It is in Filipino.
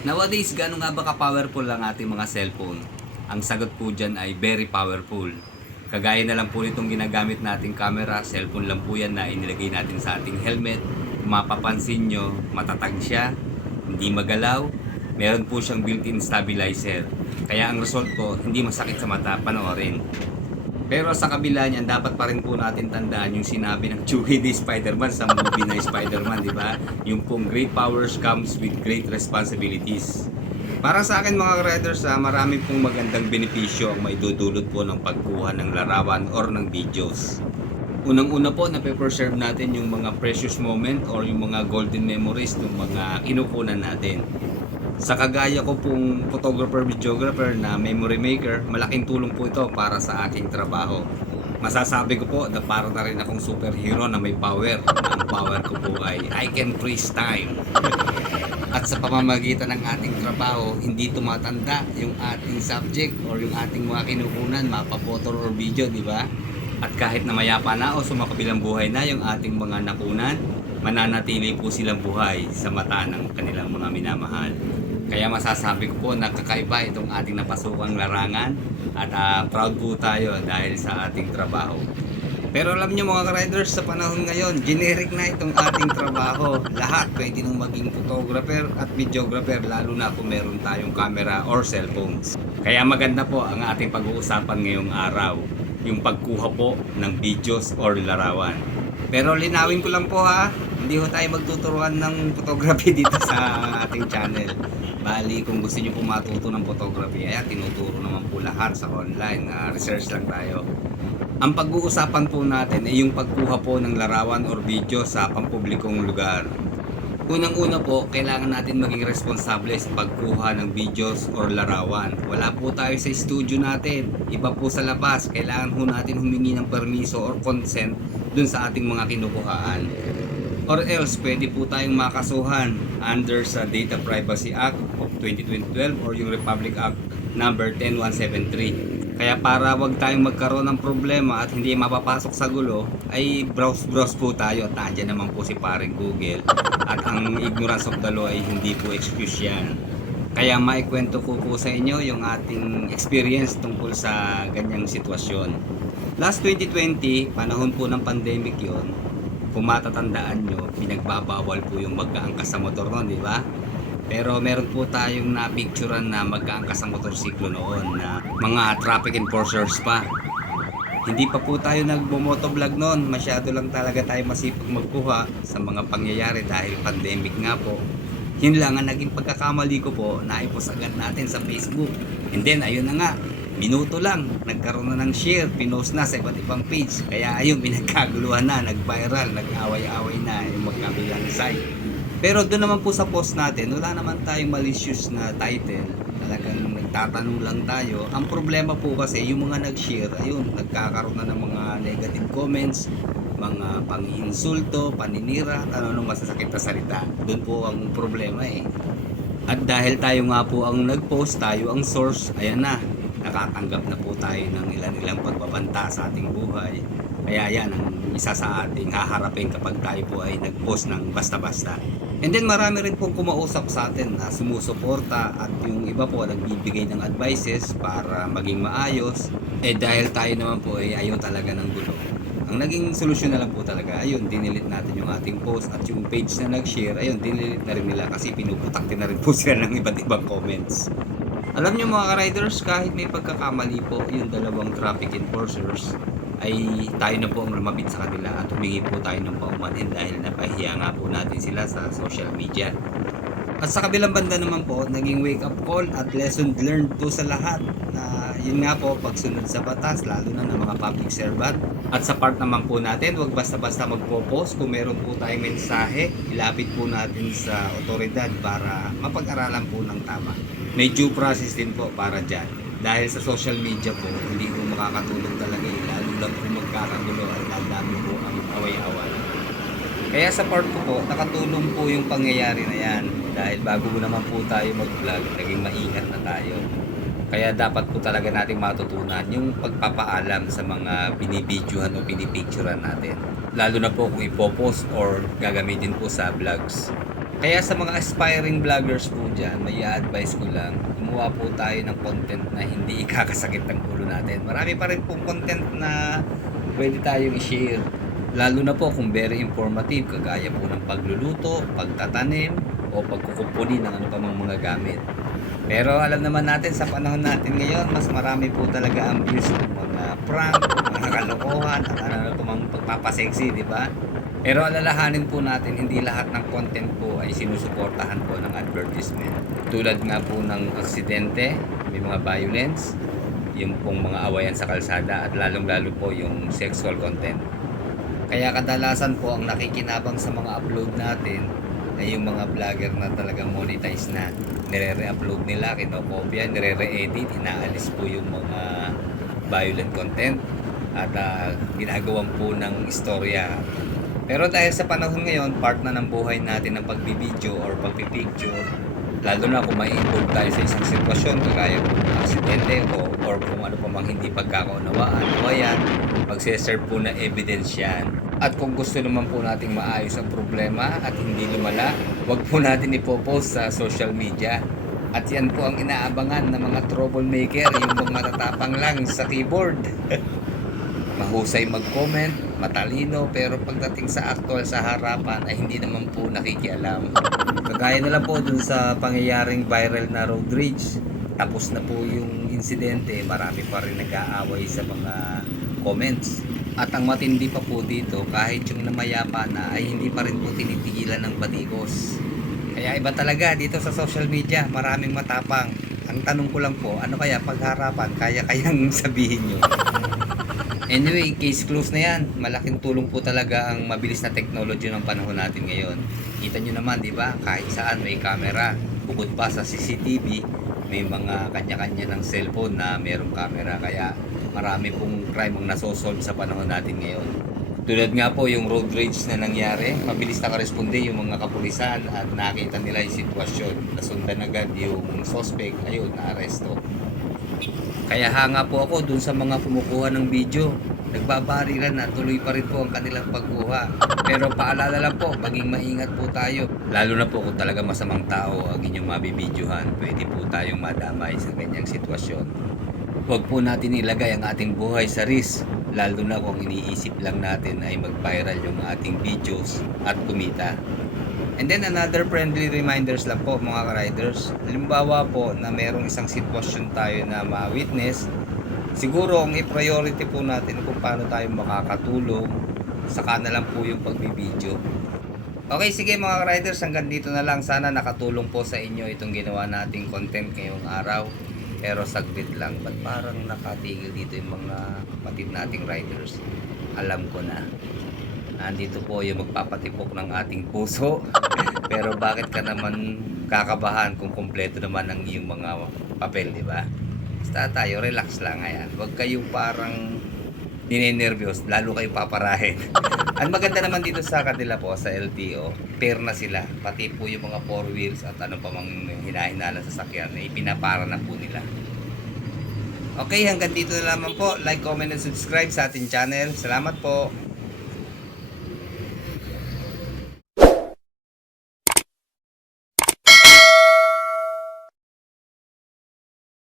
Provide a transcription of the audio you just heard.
Nowadays, gaano nga ba ka-powerful ang ating mga cellphone? Ang sagot po dyan ay very powerful. Kagaya na lang po nitong ginagamit nating camera, cellphone lang po yan na inilagay natin sa ating helmet. Kung mapapansin nyo, matatag siya, hindi magalaw, meron po siyang built-in stabilizer. Kaya ang result po, hindi masakit sa mata panoorin. Pero sa kabila niyan, dapat pa rin po natin tandaan yung sinabi ng Chewie the Spider-Man sa movie na Spider-Man, di ba? Yung pong great powers comes with great responsibilities. Para sa akin mga riders, marami pong magandang benepisyo ang maidudulot po ng pagkuha ng larawan or ng videos. Unang-una po, na-preserve natin yung mga precious moment or yung mga golden memories ng mga kinukunan natin. Sa kagaya ko pong photographer, videographer na memory maker, malaking tulong po ito para sa aking trabaho. Masasabi ko po na para na rin akong superhero na may power. Ang power ko po ay I can freeze time. At sa pamamagitan ng ating trabaho, hindi tumatanda yung ating subject or yung ating mga kinukunan, mapa-photo or video, di ba? At kahit na mayapa na o sumakabilang buhay na yung ating mga nakunan, mananatili po silang buhay sa mata ng kanilang mga minamahal. Kaya masasabi ko po na kakaiba itong ating napasukang larangan at proud po tayo dahil sa ating trabaho. Pero alam nyo mga riders, sa panahon ngayon, generic na itong ating trabaho. Lahat pwede nang maging photographer at videographer, lalo na kung meron tayong camera or cellphones. Kaya maganda po ang ating pag-uusapan ngayong araw, yung pagkuha po ng videos or larawan. Pero linawin ko lang po hindi ho tayo magtuturuan ng photography dito sa ating channel. Bali, kung gusto nyo po matuto ng photography, ayan, tinuturo naman po lahat sa online. Research lang tayo. Ang pag-uusapan po natin ay yung pagkuha po ng larawan or video sa pampublikong lugar. Unang-una po, kailangan natin maging responsable sa pagkuha ng videos or larawan. Wala po tayo sa studio natin. Iba po sa labas. Kailangan po natin humingi ng permiso or consent dun sa ating mga kinukuhaan. Or else, pwede po tayong makasuhan under sa Data Privacy Act of 2012 or yung Republic Act number 10173. Kaya para wag tayong magkaroon ng problema at hindi mapapasok sa gulo, ay browse po tayo at nandiyan naman po si paring Google. At ang ignorance of the law ay hindi po excuse yan. Kaya maikwento ko po sa inyo yung ating experience tungkol sa ganyang sitwasyon. Last 2020, panahon po ng pandemic yon. Kung matatandaan nyo, pinagbabawal po yung mag-aangkas sa motor noon, di ba? Pero meron po tayong na-picturean na mag-aangkas sa motorsiklo noon na mga traffic enforcers pa. Hindi pa po tayo nagbo-motovlog noon, masyado lang talaga tayo masipag magkuha sa mga pangyayari dahil pandemic nga po. Yun lang ang naging pagkakamali ko po na iposagan natin sa Facebook. And then ayun na nga, minuto lang, nagkaroon na ng share, pinost na sa iba't ibang page. Kaya ayun, pinagkaguluhan na, nag-viral, nag-away-away na yung magkabilang site. Pero doon naman po sa post natin, wala naman tayong malicious na title. Talagang nagtatanong lang tayo. Ang problema po kasi, yung mga nag-share, ayun, nagkakaroon na ng mga negative comments, mga pang-insulto, paninira, ano masasakit na salita. Doon po ang problema eh. At dahil tayo nga po ang nag-post, tayo ang source, ayan na, nakatanggap na po tayo ng ilang pagbabanta sa ating buhay. Kaya yan ang isa sa ating haharapin kapag tayo po ay nag-post ng basta-basta. And then marami rin pong kumausap sa atin na sumusuporta at yung iba po nagbibigay ng advices para maging maayos. Dahil tayo naman po ay ayaw talaga ng gulo. Ang naging solusyon na lang po talaga, ayun, dinilit natin yung ating post at yung page na nag-share, ayun, dinilit na rin nila kasi pinuputak din na rin po sila ng iba't ibang comments. Alam nyo mga riders, kahit may pagkakamali po yung dalawang traffic enforcers, ay tayo na po ang lumapit sa kanila at humingi po tayo ng paumanhin dahil napahiya nga po natin sila sa social media. At sa kabilang banda naman po, naging wake up call at lesson learned po sa lahat na yun nga po, pagsunod sa batas, lalo na ng mga public servant. At sa part naman po natin, huwag basta-basta magpo-post. Kung meron po tayong mensahe, ilapit po natin sa otoridad para mapag-aralan po ng tama. May due process din po para dyan. Dahil sa social media po, hindi po makakatulong talaga lalo lang po magkakagulo at lalami po ang away-away. Kaya sa part ko po, nakatulong po yung pangyayari na yan. Dahil bago naman po tayo mag-vlog, naging maingat na tayo. Kaya dapat po talaga nating matutunan yung pagpapaalam sa mga binibidyohan o pinipicturean natin. Lalo na po kung ipopost or gagamitin po sa vlogs. Kaya sa mga aspiring vloggers po dyan, may advice ko lang, gumawa po tayo ng content na hindi ikakasakit ng ulo natin. Marami pa rin pong content na pwede tayong i-share. Lalo na po kung very informative, kagaya po ng pagluluto, pagtatanim, o pagkukumpuni ng ano pa mang mga gamit. Pero alam naman natin sa panahon natin ngayon, mas marami po talaga ang views ng mga prank, mga kalokohan, at ano pa mang pagpapasexy, di ba? Pero alalahanin po natin, hindi lahat ng content po ay sinusuportahan po ng advertisement. Tulad nga po ng aksidente, may mga violence, yung pong mga awayan sa kalsada, at lalong-lalo po yung sexual content. Kaya kadalasan po ang nakikinabang sa mga upload natin ay yung mga vlogger na talagang monetize na. Nire-re-upload nila, kinokopya, nire-re-edit, inaalis po yung mga violent content at ginagawan po ng istorya. Pero dahil sa panahon ngayon, part na ng buhay natin ang pagbibideo or pagpipicture, lalo na kung may involve tayo sa isang sitwasyon, kagaya po ng aksidente or kung ano pa mang hindi pagkakaunawaan, o ayan, magseserve po na evidence yan. At kung gusto naman po nating maayos ang problema at hindi lumala, wag po natin ipopost sa social media. At yan po ang inaabangan ng mga troublemaker, yung mga matatapang lang sa keyboard. Mahusay mag-comment, matalino, pero pagdating sa actual sa harapan ay hindi naman po nakikialam. Kagaya na lang po dun sa pangyayaring viral na road rage. Tapos na po yung insidente, marami pa rin nag-aaway sa mga comments. At ang matindi pa po dito, kahit yung namayapa na ay hindi pa rin po tinitigilan ng batikos. Kaya iba talaga dito sa social media, maraming matapang. Ang tanong ko lang po, ano kaya pagharapan, kaya-kayang sabihin nyo? Anyway, case close na yan. Malaking tulong po talaga ang mabilis na technology ng panahon natin ngayon. Kita nyo naman, di ba? Kahit saan may camera. Bukod pa sa CCTV, may mga kanya-kanya ng cellphone na mayroong camera. Kaya marami pong crime ang nasosolve sa panahon natin ngayon. Tulad nga po yung road rage na nangyari, mabilis nakaresponde yung mga kapulisan at nakita nila yung sitwasyon. Nasundan agad yung suspect, ayun, na-aresto. Kaya hanga po ako dun sa mga kumukuha ng video. Nagbabarilan na, tuloy pa rin po ang kanilang pagkuha. Pero paalala lang po, maging maingat po tayo. Lalo na po kung talaga masamang tao ang inyong mabibidyohan, pwede po tayong madamay sa ganyang sitwasyon. Huwag po natin ilagay ang ating buhay sa risk, lalo na kung iniisip lang natin ay mag-viral yung ating videos at kumita. And then another friendly reminders lang po mga riders. Halimbawa po na merong isang sitwasyon tayo na ma-witness, siguro ang i-priority po natin kung paano tayo makakatulong, saka na lang po yung pagbibideo. Okay, sige mga riders, hanggang dito na lang. Sana nakatulong po sa inyo itong ginawa nating content ngayong araw. Pero saglit lang, ba't parang nakatigil dito yung mga kapatid nating riders? Alam ko na. Nandito po yung magpapatipok ng ating puso. Pero bakit ka naman kakabahan kung kompleto naman ang iyong mga papel, di ba? Basta tayo, relax lang. Ayan. Huwag kayong parang ninenervyos, lalo kayo paparahin. Ang maganda naman dito sa kanila po, sa LTO, pair na sila. Pati po yung mga four wheels at ano pa mang hinahinala sa sakyan, eh, pinapara na po nila. Okay, hanggang dito na lamang po. Like, comment, and subscribe sa ating channel. Salamat po.